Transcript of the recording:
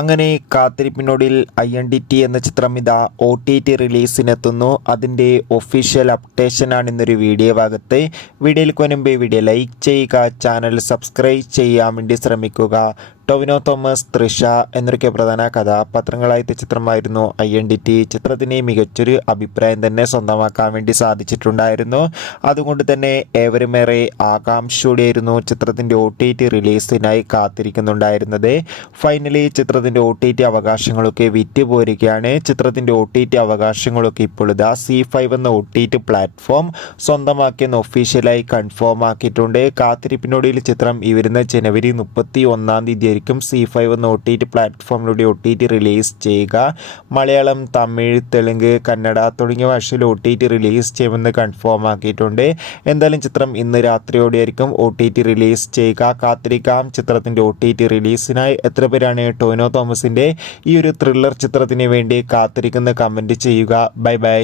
അങ്ങനെ കാത്തിരിപ്പിനൊടുവിൽ INDT എന്ന ചിത്രം ഇതാ OTT റിലീസിനെത്തുന്നു. അതിൻ്റെ ഒഫീഷ്യൽ അപ്ഡേഷനാണ് ഇന്നൊരു വീഡിയോ ഭാഗത്ത്. വീഡിയോയിലേക്ക് മുൻപ് വീഡിയോ ലൈക്ക് ചെയ്യുക, ചാനൽ സബ്സ്ക്രൈബ് ചെയ്യാൻ വേണ്ടി ശ്രമിക്കുക. ടൊവിനോ തോമസ്, തൃഷ എന്നൊക്കെ പ്രധാന കഥാപാത്രങ്ങളായ ചിത്രമായിരുന്നു INDT. ചിത്രത്തിന് മികച്ചൊരു അഭിപ്രായം തന്നെ സ്വന്തമാക്കാൻ വേണ്ടി സാധിച്ചിട്ടുണ്ടായിരുന്നു. അതുകൊണ്ട് തന്നെ ഏവരുമേറെ ആകാംക്ഷയോടെയായിരുന്നു ചിത്രത്തിൻ്റെ OTT റിലീസിനായി കാത്തിരിക്കുന്നുണ്ടായിരുന്നത്. ഫൈനലി ചിത്രത്തിൻ്റെ OTT അവകാശങ്ങളൊക്കെ വിറ്റുപോരുകയാണ്. ചിത്രത്തിൻ്റെ OTT അവകാശങ്ങളൊക്കെ ഇപ്പോൾ ഇതാ C5 എന്ന OTT പ്ലാറ്റ്ഫോം സ്വന്തമാക്കിയെന്ന് ഒഫീഷ്യലായി കൺഫേം ആക്കിയിട്ടുണ്ട്. കാത്തിരിപ്പിനൊടുവിൽ ചിത്രം ഈ വരുന്ന ജനുവരി 31 C5 എന്ന OTT പ്ലാറ്റ്ഫോമിലൂടെ OTT റിലീസ് ചെയ്യുക. മലയാളം, തമിഴ്, തെലുങ്ക്, കന്നഡ തുടങ്ങിയ ഭാഷയിൽ OTT റിലീസ് ചെയ്യുമെന്ന് കൺഫേം ആക്കിയിട്ടുണ്ട്. എന്തായാലും ചിത്രം ഇന്ന് രാത്രിയോടെയായിരിക്കും OTT റിലീസ് ചെയ്യുക. കാത്തിരിക്കാം ചിത്രത്തിൻ്റെ OTT റിലീസിനായി. എത്ര പേരാണ് ടൊവിനോ തോമസിൻ്റെ ഈ ഒരു ത്രില്ലർ ചിത്രത്തിന് വേണ്ടി കാത്തിരിക്കുന്ന കമൻറ്റ് ചെയ്യുക. Bye bye.